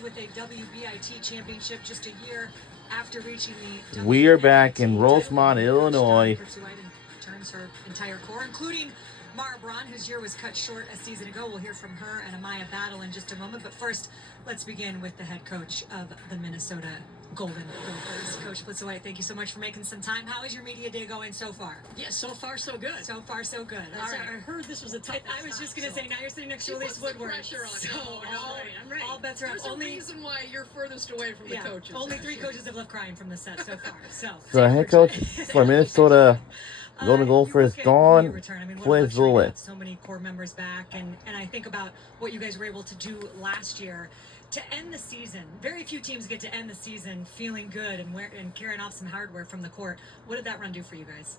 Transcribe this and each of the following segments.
awarded with a WBIT championship just a year after reaching the We are back WBIT in title. Rosemont, Illinois. Coach Sue White turns her entire core, including Mara Braun, whose year was cut short a season ago. We'll hear from her and Amaya Battle in just a moment. But first, let's begin with the head coach of the Minnesota Golden Gophers. Coach White, thank you so much for making some time. How is your media day going so far? Yeah, so far so good. So far so good. All right. I heard this was a tough. I was just going to say, now you're sitting next to Elise Woodward. Pressure on so I'm ready. All bets are up. There's a reason why you're furthest away from the coaches. Only 3 coaches have left crying from the set so far. So head coach for Minnesota Golden Gophers, Dawn Flizzle. So many core members back, and I think about what you guys were able to do last year to end the season. Very few teams get to end the season feeling good and carrying off some hardware from the court. What did that run do for you guys?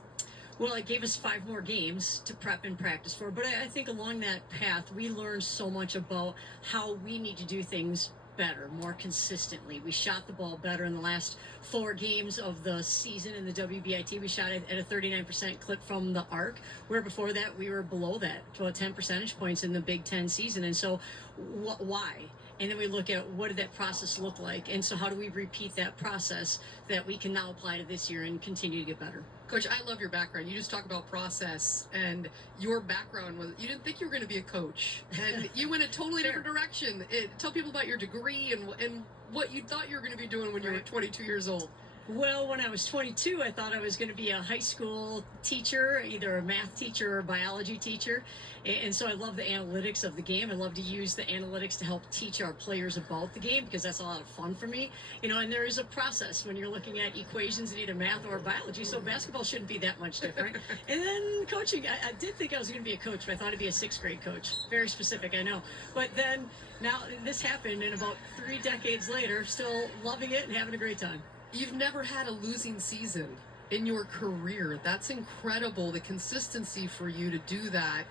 Well, it gave us 5 more games to prep and practice for, but I think along that path we learned so much about how we need to do things better, more consistently. We shot the ball better in the last 4 games of the season in the WBIT. We shot it at a 39% clip from the arc, where before that we were below that, about 10 percentage points in the Big Ten season. And so why? And then we look at what did that process look like, and so how do we repeat that process that we can now apply to this year and continue to get better. Coach, I love your background. You just talk about process, and your background was you didn't think you were going to be a coach, and you went a totally different direction. Tell people about your degree and what you thought you were going to be doing when you were 22 years old. Well, when I was 22, I thought I was going to be a high school teacher, either a math teacher or a biology teacher. And so I love the analytics of the game. I love to use the analytics to help teach our players about the game, because that's a lot of fun for me. And there is a process when you're looking at equations in either math or biology, so basketball shouldn't be that much different. And then coaching, I did think I was going to be a coach, but I thought I'd be a 6th grade coach. Very specific, I know. But then now this happened, and about 3 decades later, still loving it and having a great time. You've never had a losing season in your career. That's incredible, the consistency for you to do that.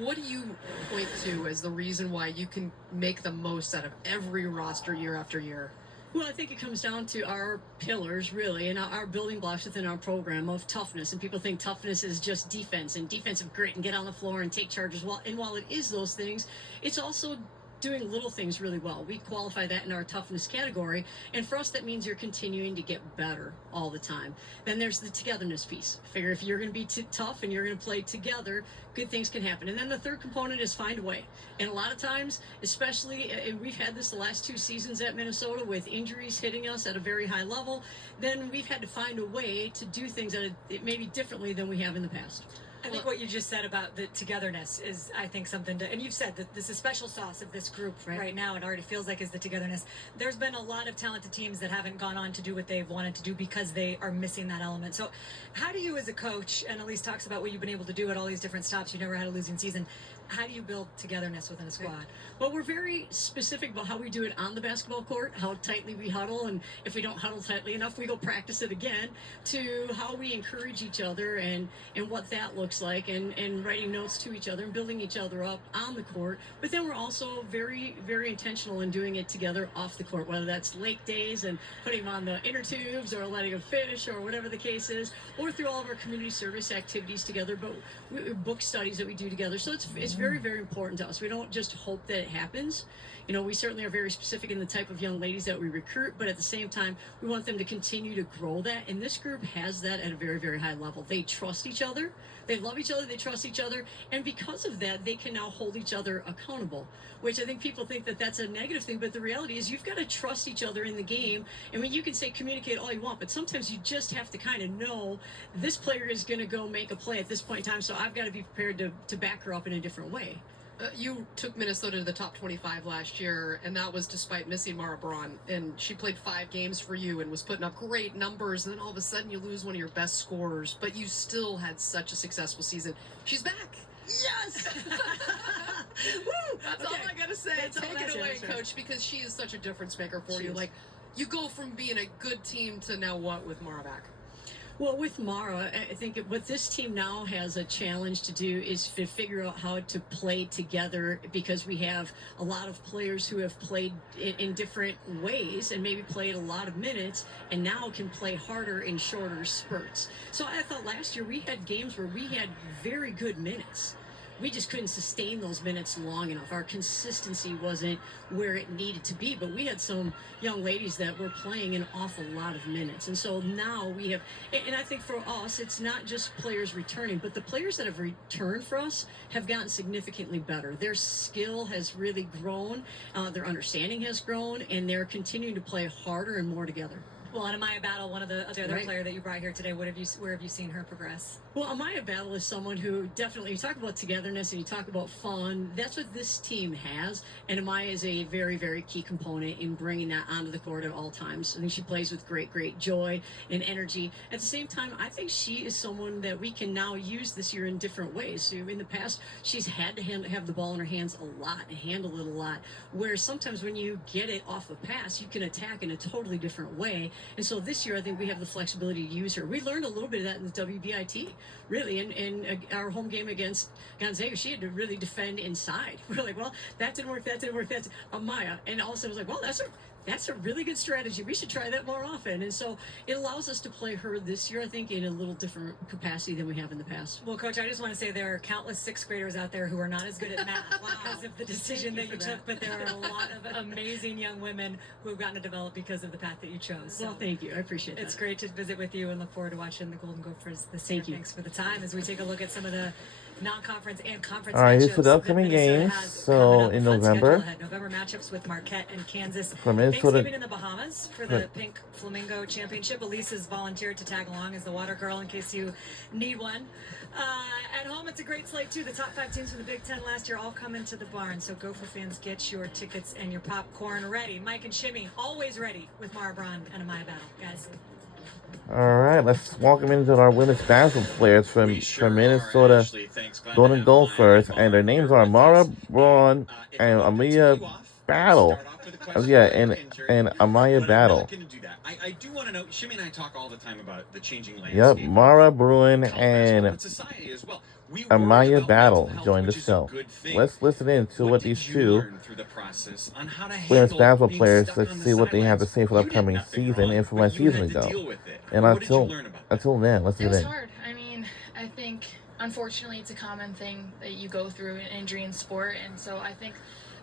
What do you point to as the reason why you can make the most out of every roster year after year? Well, I think it comes down to our pillars, really, and our building blocks within our program of toughness. And people think toughness is just defense and defensive grit and get on the floor and take charges. And while it is those things, it's also doing little things really well. We qualify that in our toughness category, and for us that means you're continuing to get better all the time. Then there's the togetherness piece. Figure if you're going to be tough and you're going to play together, good things can happen. And then the third component is find a way. And a lot of times, especially, and we've had this the last 2 seasons at Minnesota with injuries hitting us at a very high level, then we've had to find a way to do things that maybe differently than we have in the past. I think what you just said about the togetherness is, I think, something to, and you've said that this is special sauce of this group right now. It already feels like is the togetherness. There's been a lot of talented teams that haven't gone on to do what they've wanted to do because they are missing that element. So how do you as a coach, and Elise talks about what you've been able to do at all these different stops, you never had a losing season, how do you build togetherness within a squad? Well, we're very specific about how we do it on the basketball court, how tightly we huddle, and if we don't huddle tightly enough, we go practice it again, to how we encourage each other and what that looks like, and writing notes to each other and building each other up on the court. But then we're also very, very intentional in doing it together off the court, whether that's lake days and putting them on the inner tubes or letting them fish or whatever the case is, or through all of our community service activities together, but book studies that we do together. So it's very, very important to us. We don't just hope that it happens. We certainly are very specific in the type of young ladies that we recruit, but at the same time, we want them to continue to grow that. And this group has that at a very, very high level. They trust each other. They love each other. They trust each other. And because of that, they can now hold each other accountable, which I think people think that that's a negative thing. But the reality is you've got to trust each other in the game. I mean, you can say communicate all you want, but sometimes you just have to kind of know this player is going to go make a play at this point in time, so I've got to be prepared to back her up in a different way. You took Minnesota to the top 25 last year, and that was despite missing Mara Braun. And she played 5 games for you and was putting up great numbers. And then all of a sudden you lose one of your best scorers, but you still had such a successful season. She's back. Yes! Woo! That's all I got to say. Take it away, right. Coach, because she is such a difference maker for you. Like, you go from being a good team to now what with Mara back? Well, with Mara, I think what this team now has a challenge to do is to figure out how to play together, because we have a lot of players who have played in different ways and maybe played a lot of minutes and now can play harder in shorter spurts. So I thought last year we had games where we had very good minutes, we just couldn't sustain those minutes long enough. Our consistency wasn't where it needed to be, but we had some young ladies that were playing an awful lot of minutes. And so now we have, and I think for us, it's not just players returning, but the players that have returned for us have gotten significantly better. Their skill has really grown, their understanding has grown, and they're continuing to play harder and more together. Well, and Amaya Battle, one of the other Right. player that you brought here today, where have you seen her progress? Well, Amaya Battle is someone who definitely, you talk about togetherness and you talk about fun. That's what this team has. And Amaya is a very, very key component in bringing that onto the court at all times. I think she plays with great, great joy and energy. At the same time, I think she is someone that we can now use this year in different ways. So in the past, she's had to have the ball in her hands a lot and handle it a lot. Where sometimes when you get it off a pass, you can attack in a totally different way. And so this year, I think we have the flexibility to use her. We learned a little bit of that in the WBIT, really. In our home game against Gonzaga, she had to really defend inside. We're like, well, that didn't work, that's Amaya. And also was like, well, that's a really good strategy. We should try that more often. And so it allows us to play her this year, I think, in a little different capacity than we have in the past. Well, Coach, I just want to say there are countless sixth graders out there who are not as good at math because of the decision that you took, but there are a lot of amazing young women who have gotten to develop because of the path that you chose. So Well, thank you. I appreciate that. it's great to visit with you and look forward to watching the Golden Gophers this year. Thank you. Thanks for the time as we take a look at some of the non-conference and conference All right, matchups here's for the that upcoming Minnesota games. has So, coming up. in Fun schedule November. ahead. November matchups with Marquette and Kansas. For Minnesota- Thanksgiving in the Bahamas for the Pink Flamingo Championship. Elise has volunteered to tag along as the water girl in case you need one. At home, it's a great slate, too. The top 5 teams from the Big Ten last year all come into the barn. So Gopher fans, get your tickets and your popcorn ready. Mike and Shimmy, always ready with Mara Braun and Amaya Battle. Guys. All right, let's welcome into our women's basketball players from Minnesota Ashley. Thanks, glad to Golden have Gophers, Maya and their names here are with Mara us. Braun If and I could Amaya tee you off, Battle. start off with a question Yeah, about and injury, Amaya but I'm Battle. not going to do that. I do want to know, Shimmy and I talk all the time about the changing Yep, landscape. Mara Bruin of college basketball, and but society as well. We worry Amaya about Battle mental health, joined the which is a show. good thing. Let's listen in to what did these you two learn through the process on how to women's handle basketball being players, stuck let's on the see what they have to sidelines? say for the You did upcoming nothing season wrong, and from but last you had season to ago. deal with it. And What did you learn about that? until then, let's It get was in. hard. I mean, I think unfortunately it's a common thing that you go through an injury in sport, and so I think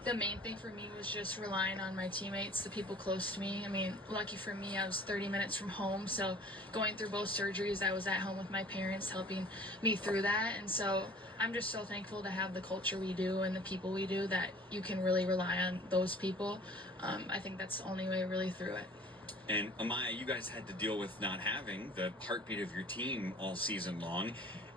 the main thing for me was just relying on my teammates, the people close to me. I mean, lucky for me, I was 30 minutes from home, so going through both surgeries, I was at home with my parents helping me through that, and so I'm just so thankful to have the culture we do and the people we do that you can really rely on those people. I think that's the only way really through it. And Amaya, you guys had to deal with not having the heartbeat of your team all season long,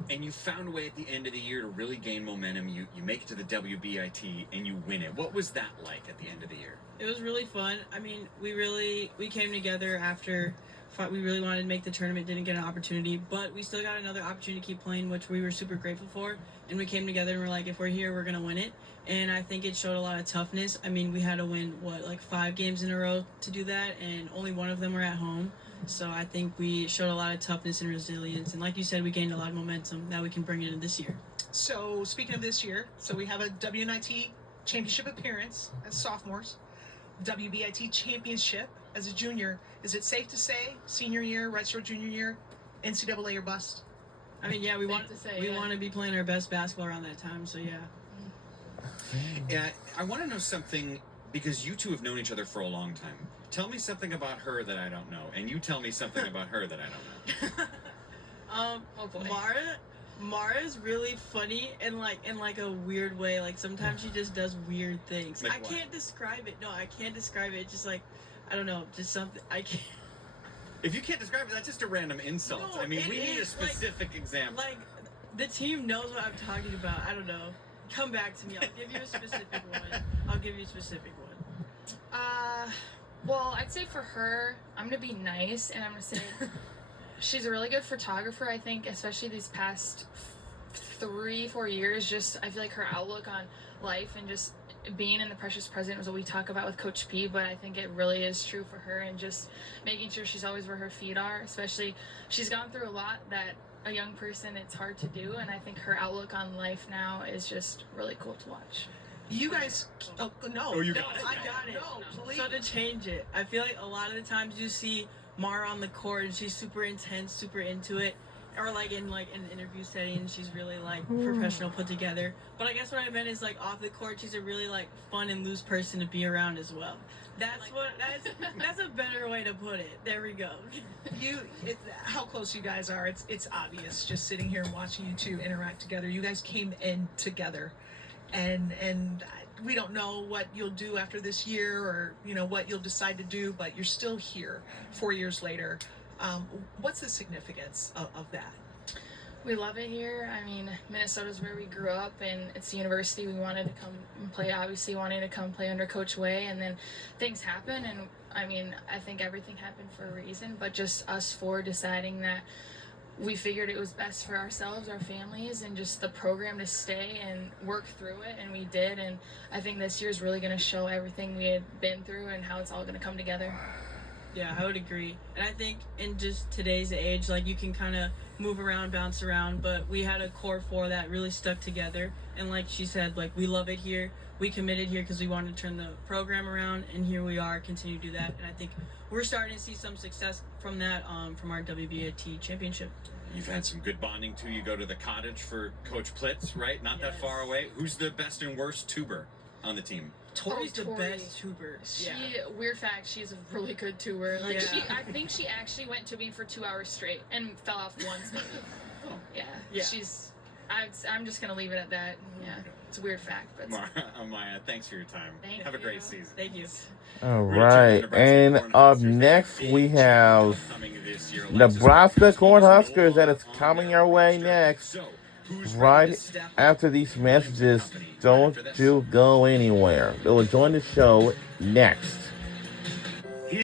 and you found a way at the end of the year to really gain momentum. You make it to the WBIT and you win it. What was that like at the end of the year? It was really fun. I mean, we came together after we really wanted to make the tournament, didn't get an opportunity, but we still got another opportunity to keep playing, which we were super grateful for. And we came together and we're like, if we're here, we're gonna win it. And I think it showed a lot of toughness. I mean, we had to win 5 games in a row to do that, and only one of them were at home. So I think we showed a lot of toughness and resilience. And like you said, we gained a lot of momentum that we can bring into this year. So speaking of this year, so we have a WNIT championship appearance as sophomores, WBIT championship as a junior. Is it safe to say senior year, redshirt junior year, NCAA or bust? I mean, yeah, we Safe want to say, we yeah. want to be playing our best basketball around that time. So yeah. Yeah, I want to know something because you two have known each other for a long time. Tell me something about her that I don't know, and you tell me something about her that I don't know. Oh boy. Mara's really funny in like a weird way. Like sometimes she just does weird things. Like I what? can't describe it. No, I can't describe it. It's just like I don't know, just something I can't. If you can't describe it, that's just a random insult. No, I mean, it we need a is, like- specific example. Like the team knows what I'm talking about. I don't know. Come back to me. I'll give you a specific one. Well, I'd say for her, I'm gonna be nice, and I'm gonna say she's a really good photographer. I think, especially these past 3-4 years, just I feel like her outlook on life and just being in the precious present is what we talk about with Coach P, but I think it really is true for her, and just making sure she's always where her feet are. Especially, she's gone through a lot that a young person it's hard to do, and I think her outlook on life now is just really cool to watch. You guys, oh no, Oh, you no, got it. I got it. No, please. So to change it, I feel like a lot of the times you see Mara on the court and she's super intense, super into it, or like in an interview setting, she's really like professional, put together. But I guess what I meant is like off the court, she's a really like fun and loose person to be around as well. That's a better way to put it. There we go. How close you guys are, it's obvious just sitting here and watching you two interact together. You guys came in together, and we don't know what you'll do after this year, or what you'll decide to do, but you're still here 4 years later. What's the significance of that? We love it here. I mean, Minnesota's where we grew up, and it's the university we wanted to come and play. Obviously, wanted to come play under Coach Way, and then things happen. And I mean, I think everything happened for a reason. But just us four deciding that we figured it was best for ourselves, our families, and just the program to stay and work through it, and we did. And I think this year's really going to show everything we had been through and how it's all going to come together. Yeah, I would agree. And I think in just today's age, like you can kind of move around, bounce around, but we had a core four that really stuck together. And like she said, like we love it here. We committed here because we wanted to turn the program around, and here we are, continue to do that. And I think we're starting to see some success from that, from our WBIT championship. You've had some good bonding too. You go to the cottage for Coach Plitz, right? Not that far away. Who's the best and worst tuber on the team? Tori's the Tori. best tuber. Weird fact, she's a really good tuber. Like Yeah. I think she actually went tubing for 2 hours straight and fell off once maybe. Yeah. I'm just gonna leave it at that. Yeah. It's a weird fact, but Maya, thanks for your time. Thank Have a you. great season. Thank you. All right, and up next we have Nebraska Cornhuskers that is coming our way next. Right after these messages, don't you go anywhere. They will join the show next.